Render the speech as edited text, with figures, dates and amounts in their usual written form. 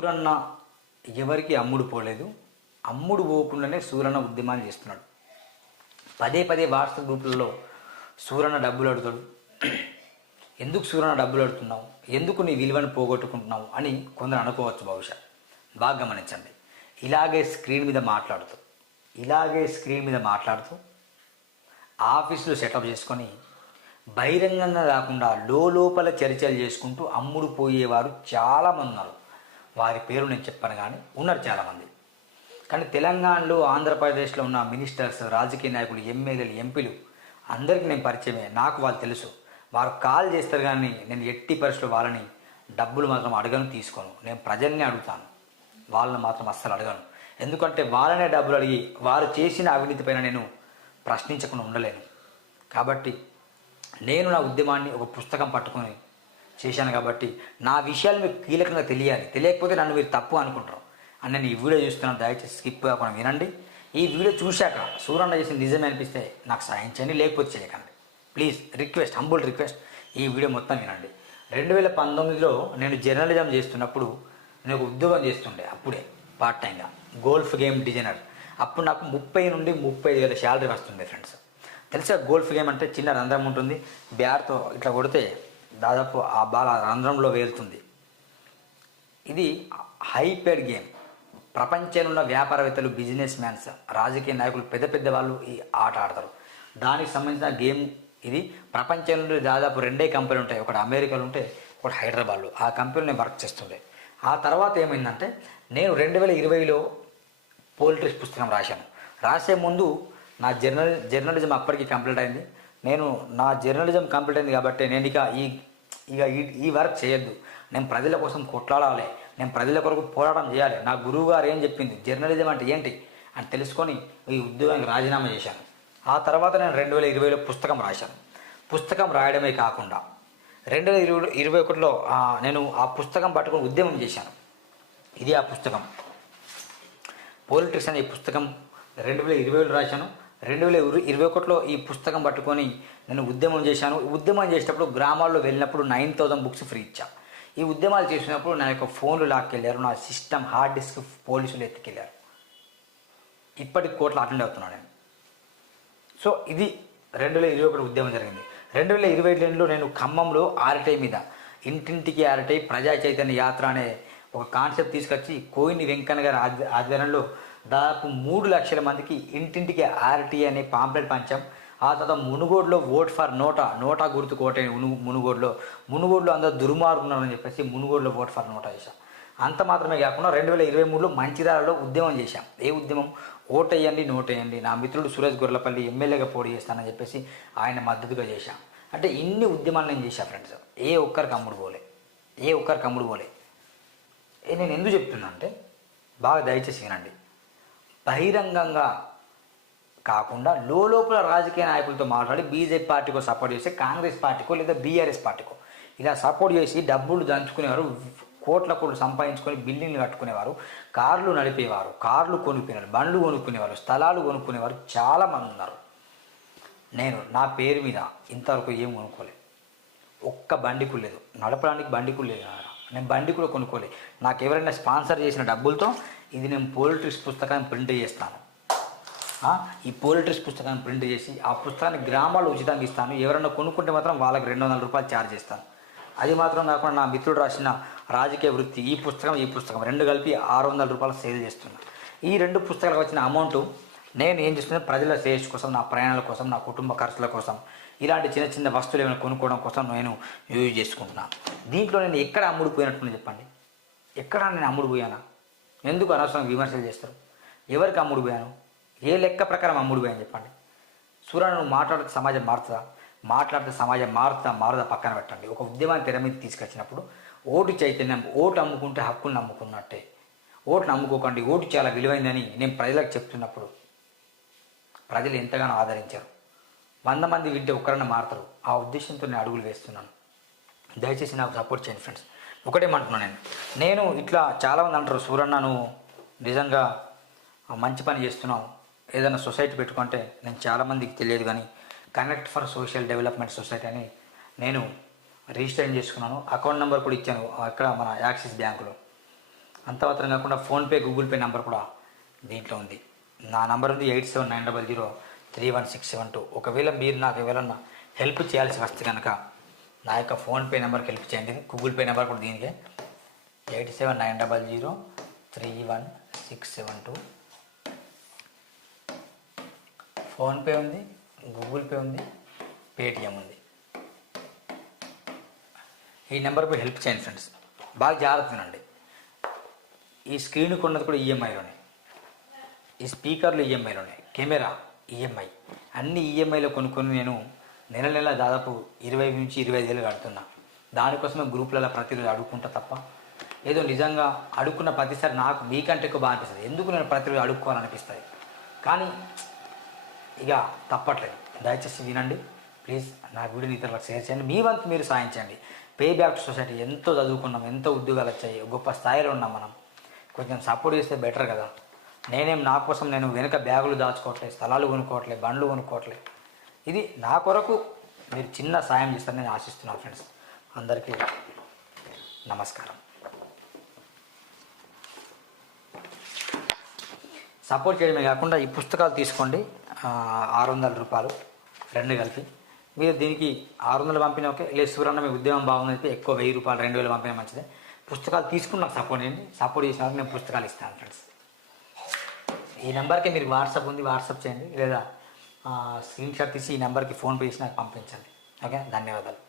సూరన్న ఎవరికి అమ్ముడు పోలేదు. అమ్ముడు పోకుండానే సూరన్న ఉద్యమాన్ని చేస్తున్నాడు. పదే పదే వాట్సాప్ గ్రూపులలో సూరన్న డబ్బులు అడుగుతాడు. ఎందుకు సూరన్న డబ్బులు అడుగుతున్నావు, ఎందుకు నీ విలువను పోగొట్టుకుంటున్నావు అని కొందరు అనుకోవచ్చు. బహుశా బాగా గమనించండి. ఇలాగే స్క్రీన్ మీద మాట్లాడుతూ ఆఫీసులో సెటప్ చేసుకొని బహిరంగంగా కాకుండా లోపల చర్చలు చేసుకుంటూ అమ్ముడు పోయేవారు చాలామంది ఉన్నారు. వారి పేరు నేను చెప్పను, కానీ ఉన్నారు చాలామంది. కానీ తెలంగాణలో, ఆంధ్రప్రదేశ్లో ఉన్న మినిస్టర్స్, రాజకీయ నాయకులు, ఎమ్మెల్యేలు, ఎంపీలు అందరికీ నేను పరిచయమే. నాకు వాళ్ళు తెలుసు. వారు కాల్ చేస్తారు, కానీ నేను ఎట్టి పరిస్థితుల్లో వాళ్ళని డబ్బులు మాత్రం అడగను, తీసుకోను. నేను ప్రజల్ని అడుగుతాను, వాళ్ళని మాత్రం అస్సలు అడగను. ఎందుకంటే వాళ్ళనే డబ్బులు అడిగి వారు చేసిన అవినీతి పైన నేను ప్రశ్నించకుండా ఉండలేను. కాబట్టి నేను నా ఉద్యమాన్ని ఒక పుస్తకం పట్టుకొని చేశాను. కాబట్టి నా విషయాలు మీకు కీలకంగా తెలియాలి. తెలియకపోతే నన్ను మీరు తప్పు అనుకుంటారు అని నేను ఈ వీడియో చూస్తున్నాను. దయచేసి స్కిప్ కాకుండా వినండి. ఈ వీడియో చూశాక సూరన్న చేసిన నిజమే అనిపిస్తే నాకు సాయం చేయండి, లేకపోతే చేయకండి. ప్లీజ్ రిక్వెస్ట్, హంబుల్ రిక్వెస్ట్, ఈ వీడియో మొత్తం వినండి. 2019లో నేను జర్నలిజం చేస్తున్నప్పుడు నేను ఒక ఉద్యోగం చేస్తుండే. అప్పుడే పార్ట్ టైంగా గోల్ఫ్ గేమ్ డిజైనర్. అప్పుడు నాకు 30 నుండి 35,000 శాలరీ వస్తుంది ఫ్రెండ్స్. తెలుసా గోల్ఫ్ గేమ్ అంటే? చిన్న రంధ్రం ఉంటుంది, బ్యాట్తో ఇట్లా కొడితే దాదాపు ఆ బాల్ ఆ రంధ్రంలో వేరుతుంది. ఇది హై పేడ్ గేమ్. ప్రపంచంలో ఉన్న వ్యాపారవేత్తలు, బిజినెస్ మ్యాన్స్, రాజకీయ నాయకులు, పెద్ద పెద్ద వాళ్ళు ఈ ఆట ఆడతారు. దానికి సంబంధించిన గేమ్ ఇది. ప్రపంచంలో దాదాపు 2 కంపెనీలు ఉంటాయి. ఒకటి అమెరికాలో ఉంటే, ఒకటి హైదరాబాద్లో. ఆ కంపెనీలో నేను వర్క్ చేస్తుండే. ఆ తర్వాత ఏమైందంటే, నేను 2020లో పోలిటిక్స్ పుస్తకం రాశాను. రాసే ముందు నా జర్నలిజం అప్పటికి కంప్లీట్ అయింది. నా జర్నలిజం కంప్లీట్ అయింది కాబట్టి నేను ఈ వర్క్ చేయొద్దు, నేను ప్రజల కోసం కొట్లాడాలి, నేను ప్రజల కొరకు పోరాటం చేయాలి. నా గురువు గారు ఏం చెప్పింది, జర్నలిజం అంటే ఏంటి అని తెలుసుకొని ఈ ఉద్యోగానికి రాజీనామా చేశాను. ఆ తర్వాత నేను 2020లో పుస్తకం రాశాను. పుస్తకం రాయడమే కాకుండా 2021లో నేను ఆ పుస్తకం పట్టుకొని ఉద్యమం చేశాను. ఇది ఆ పుస్తకం, పోలిటిక్స్ అనే ఈ పుస్తకం 2020లో రాశాను. 2021లో ఈ పుస్తకం పట్టుకొని నేను ఉద్యమం చేశాను. ఉద్యమం చేసేటప్పుడు గ్రామాల్లో వెళ్ళినప్పుడు 9,000 బుక్స్ ఫ్రీ ఇచ్చా. ఈ ఉద్యమాలు చేసినప్పుడు నా యొక్క ఫోన్లు లాక్కెళ్ళారు, నా సిస్టమ్ హార్డ్ డిస్క్ పోలీసులు ఎత్తుకెళ్ళారు. ఇప్పటికి కోర్టులో అటెండ్ అవుతున్నాను నేను. సో ఇది 2021 ఉద్యమం జరిగింది. 2022లో నేను ఖమ్మంలో ఆర్టీఐ మీద, ఇంటింటికి ఆర్టీఐ ప్రజా చైతన్య యాత్ర అనే ఒక కాన్సెప్ట్ తీసుకొచ్చి కోయిని వెంకన్న గారి ఆధ్వర్యంలో దాదాపు 3 లక్షల మందికి ఇంటింటికి ఆర్టీఐ అనే పాంప్లెట్ పంచాం. ఆ తర్వాత మునుగోడులో ఓట్ ఫర్ నోటా గుర్తు కోట మునుగోడులో అందరూ దుర్మార్గున్నారని చెప్పేసి మునుగోడులో ఓట్ ఫర్ నోటా చేశాం. అంత మాత్రమే కాకుండా 2023లో మంచిర్యాలలో ఉద్యమం చేశాం. ఏ ఉద్యమం? ఓటేయండి నోటేయండి, నా మిత్రుడు సురేష్ గొర్లపల్లి ఎమ్మెల్యేగా పోటీ చేస్తానని చెప్పేసి ఆయన మద్దతుగా చేశాం. అంటే ఇన్ని ఉద్యమాలు నేను చేశాను ఫ్రెండ్స్. ఏ ఒక్కరికి అమ్ముడు పోలే. నేను ఎందుకు చెప్తున్నా అంటే, బాగా దయచేసి వినండి. బహిరంగంగా కాకుండా లోపల రాజకీయ నాయకులతో మాట్లాడి బీజేపీ పార్టీకో సపోర్ట్ చేసి, కాంగ్రెస్ పార్టీకో లేదా బీఆర్ఎస్ పార్టీకో ఇలా సపోర్ట్ చేసి డబ్బులు దంచుకునేవారు, కోట్ల సంపాదించుకొని బిల్డింగ్లు కట్టుకునేవారు, కార్లు నడిపేవారు, కార్లు కొనుక్కునేవారు, బండ్లు కొనుక్కునేవారు, స్థలాలు కొనుక్కునేవారు చాలామంది ఉన్నారు. నేను నా పేరు మీద ఇంతవరకు ఏం కొనుక్కోలేదు. ఒక్క బండికు లేదు, నడపడానికి బండికు లేదు. నేను బండి కూడా కొనుక్కోలేదు. నాకు ఎవరైనా స్పాన్సర్ చేసిన డబ్బులతో ఇది నేను పోలిటిక్స్ పుస్తకాన్ని ప్రింట్ చేస్తాను. ఈ పోలిటిక్స్ పుస్తకాన్ని ప్రింట్ చేసి ఆ పుస్తకాన్ని గ్రామాల్లో ఉచితంగా ఇస్తాను. ఎవరైనా కొనుక్కుంటే మాత్రం వాళ్ళకి 200 రూపాయలు ఛార్జ్ చేస్తాను. అది మాత్రం కాకుండా నా మిత్రుడు రాసిన రాజకీయ వృత్తి ఈ పుస్తకం 2 కలిపి 600 రూపాయలు సేల్ చేస్తున్నాను. ఈ 2 పుస్తకాలకు వచ్చిన అమౌంట్ నేను ఏం చేస్తున్నాను, ప్రజల శ్రేయస్సు కోసం, నా ప్రయాణాల కోసం, నా కుటుంబ ఖర్చుల కోసం, ఇలాంటి చిన్న చిన్న వస్తువులు ఏమైనా కొనుక్కోవడం కోసం నేను యూజ్ చేసుకుంటున్నాను. దీంట్లో నేను ఎక్కడ అమ్ముడుపోయినట్టు చెప్పండి? ఎక్కడ నేను అమ్ముడుపోయానా? ఎందుకు అనవసరంగా విమర్శలు చేస్తారు? ఎవరికి అమ్ముడుపోయాను? ఏ లెక్క ప్రకారం అమ్ముడుపోయాను చెప్పండి? సూరన్న, నువ్వు మాట్లాడితే సమాజం మారుతుందా? మాట్లాడితే సమాజం మారుదా పక్కన పెట్టండి. ఒక ఉద్యమాన్ని తెర మీద తీసుకొచ్చినప్పుడు ఓటు చైతన్యం, ఓటు అమ్ముకుంటే హక్కును నమ్ముకున్నట్టే. ఓటును అమ్ముకోకండి, ఓటు చాలా విలువైందని నేను ప్రజలకు చెప్తున్నప్పుడు ప్రజలు ఎంతగానో ఆదరించారు. 100 మంది వింటే ఒక్కరన్నా మారుతారు. ఆ ఉద్దేశంతో నేను అడుగులు వేస్తున్నాను. దయచేసి నాకు సపోర్ట్ చేయండి ఫ్రెండ్స్. ఒకటేమంటున్నాను, నేను ఇట్లా చాలామంది అంటారు, సూరన్న నువ్వు నిజంగా మంచి పని చేస్తున్నావు, ఏదైనా సొసైటీ పెట్టుకుంటే. నేను చాలామందికి తెలియదు, కానీ connect for social development society అని నేను రిజిస్టర్ చేసుకున్నాను. అకౌంట్ నెంబర్ కూడా ఇచ్చాను అక్కడ మన యాక్సిస్ బ్యాంకులో. అంత మాత్రం కాకుండా ఫోన్పే గూగుల్ పే నెంబర్ కూడా దీంట్లో ఉంది. నా నంబర్ ఉంది 8790031672. ఒకవేళ మీరు నాకు ఎవరన్నా హెల్ప్ చేయాల్సి వస్తే కనుక నా యొక్క ఫోన్పే నెంబర్కి హెల్ప్ చేయండి. గూగుల్ పే నెంబర్ కూడా దీనికే 8790031672. ఫోన్పే ఉంది, గూగుల్ పే ఉంది, పేటిఎం ఉంది. ఈ నెంబర్కు హెల్ప్ చేయండి ఫ్రెండ్స్. బాగా జాగ్రత్తనండి. ఈ స్క్రీన్కి ఉన్నది కూడా ఈఎంఐలోనే, ఈ స్పీకర్లు ఈఎంఐలోనే, కెమెరా ఈఎంఐ, అన్ని ఈఎంఐలో కొనుక్కొని నేను నెల నెల దాదాపు 20 నుంచి 25 వేలు కడుతున్నా. దానికోసమే గ్రూప్లలో ప్రతిరోజు అడుక్కుంటా తప్ప ఏదో నిజంగా అడుక్కున్న ప్రతిసారి నాకు మీకంటే ఎక్కువ బాగా అనిపిస్తుంది. ఎందుకు నేను ప్రతిరోజు అడుక్కోవాలనిపిస్తుంది, కానీ ఇక తప్పట్లేదు. దయచేసి వినండి ప్లీజ్. నా వీడియోని ఇతరులకు షేర్ చేయండి. మీ వంతు మీరు సాధించండి. పే బ్యాక్ టు సొసైటీ ఎంతో చదువుకున్నాం, ఎంతో ఉద్యోగాలు వచ్చాయి, గొప్ప స్థాయిలో ఉన్నాం. మనం కొంచెం సపోర్ట్ చేస్తే బెటర్ కదా. నేనేం నా కోసం నేను వెనుక బ్యాగులు దాచుకోవట్లేదు, స్థలాలు కొనుక్కోవట్లేదు, బండ్లు కొనుక్కోవట్లేదు. ఇది నా కొరకు మీరు చిన్న సాయం చేస్తారని నేను ఆశిస్తున్నాను ఫ్రెండ్స్. అందరికీ నమస్కారం. సపోర్ట్ చేయడమే కాకుండా ఈ పుస్తకాలు తీసుకోండి, 600 రూపాయలు రెండు కలిపి. మీరు దీనికి 600 పంపిన ఓకే, లేదు సూరన్న మీ ఉద్యోగం బాగుంది ఎక్కువ 1000 రూపాయలు 2000 పంపిన మంచిదే. పుస్తకాలు తీసుకుని నాకు సపోర్ట్ చేయండి. సపోర్ట్ చేసిన వాళ్ళకి నేను పుస్తకాలు ఇస్తాను ఫ్రెండ్స్. ఈ నెంబర్కి మీరు వాట్సాప్ ఉంది, వాట్సాప్ చేయండి, లేదా స్క్రీన్ షాట్ తీసి ఈ నెంబర్కి ఫోన్పే చేసి నాకు పంపించండి. ఓకే, ధన్యవాదాలు.